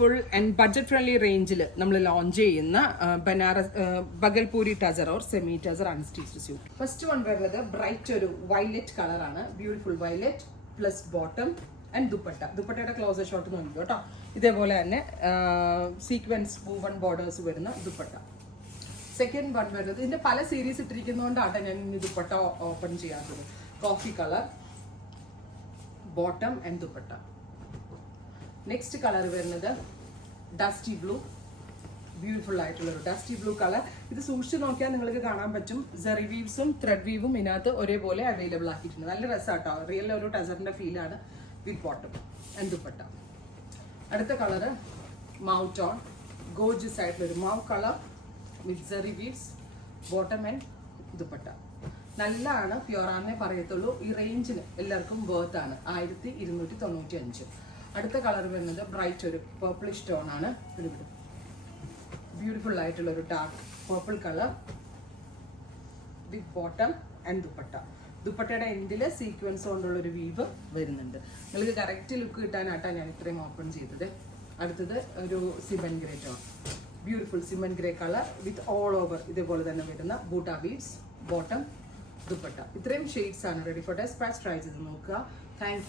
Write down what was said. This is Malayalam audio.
ഫുൾ ആൻഡ് ബഡ്ജറ്റ് ഫ്രണ്ട്ലി റേഞ്ചിൽ നമ്മൾ ലോഞ്ച് ചെയ്യുന്ന Banaras Bhagalpuri tussar or semi tussar unstitched suit. First one വരുന്നത് ബ്രൈറ്റ് ഒരു വയലറ്റ് കളറാണ്. Beautiful violet plus bottom and dupatta. ദുപ്പട്ടയുടെ ക്ലോസർ ഷോട്ട് നോക്കിയോ കേട്ടോ. ഇതേപോലെ തന്നെ സീക്വൻസ് വൂവൺ ബോർഡേഴ്സ് വരുന്ന ദുപ്പട്ട. സെക്കൻഡ് വൺ വരുന്നത് ഇതിന്റെ പല സീരീസ് ഇട്ടിരിക്കുന്നതുകൊണ്ടാണ് ഞാൻ ഇനി ദുപ്പട്ട ഓപ്പൺ ചെയ്യാത്തത്. Coffee colour bottom and dupatta. Next colour വരുന്നത് ഡസ്റ്റി ബ്ലൂ. ബ്യൂട്ടിഫുൾ ആയിട്ടുള്ള ഒരു ഡസ്റ്റി ബ്ലൂ കളർ. ഇത് സൂക്ഷിച്ച് നോക്കിയാൽ നിങ്ങൾക്ക് കാണാൻ പറ്റും സെറി വീവ്സും ത്രെഡ് വീവും ഇതിനകത്ത് ഒരേപോലെ അവൈലബിൾ ആക്കിയിട്ടുണ്ട്. നല്ല രസമാട്ടോ. റിയൽ ഒരു ടസറിന്റെ ഫീലാണ് വിത്ത് ബോട്ടം ആൻഡ് ദുപ്പട്ട. അടുത്ത കളർ മൗ ടോൺ. ഗോർജിയസ് ആയിട്ടുള്ള ഒരു mauve colour with zari weaves bottom and dupatta. നല്ലതാണ്, പ്യുവറാന്നേ പറയത്തുള്ളൂ. ഈ റേഞ്ചിന് എല്ലാവർക്കും വർത്ത് ആണ്. 1295. അടുത്ത കളർ വരുന്നത് ബ്രൈറ്റ് ഒരു പർപ്പിളിഷ് ടോൺ ആണ്. ബ്യൂട്ടിഫുൾ ആയിട്ടുള്ള ഒരു dark purple colour with bottom and dupatta. ദുപ്പട്ടയുടെ എൻഡിൽ സീക്വൻസ് കൊണ്ടുള്ള ഒരു വീവ് വരുന്നുണ്ട്. നിങ്ങൾക്ക് കറക്റ്റ് ലുക്ക് കിട്ടാനായിട്ടാണ് ഞാൻ ഇത്രയും ഓപ്പൺ ചെയ്തത്. അടുത്തത് ഒരു സിമൻ grey tone. Beautiful സിമൻ grey colour with all over ഇതേപോലെ തന്നെ വരുന്ന ബൂട്ട വീവ്സ് ബോട്ടം ദുപ്പട്ട. ഇത്രയും ഷെയ്ഡ്സ് ആണ് ready for test. Price try ചെയ്ത് നോക്കുക. Thank U.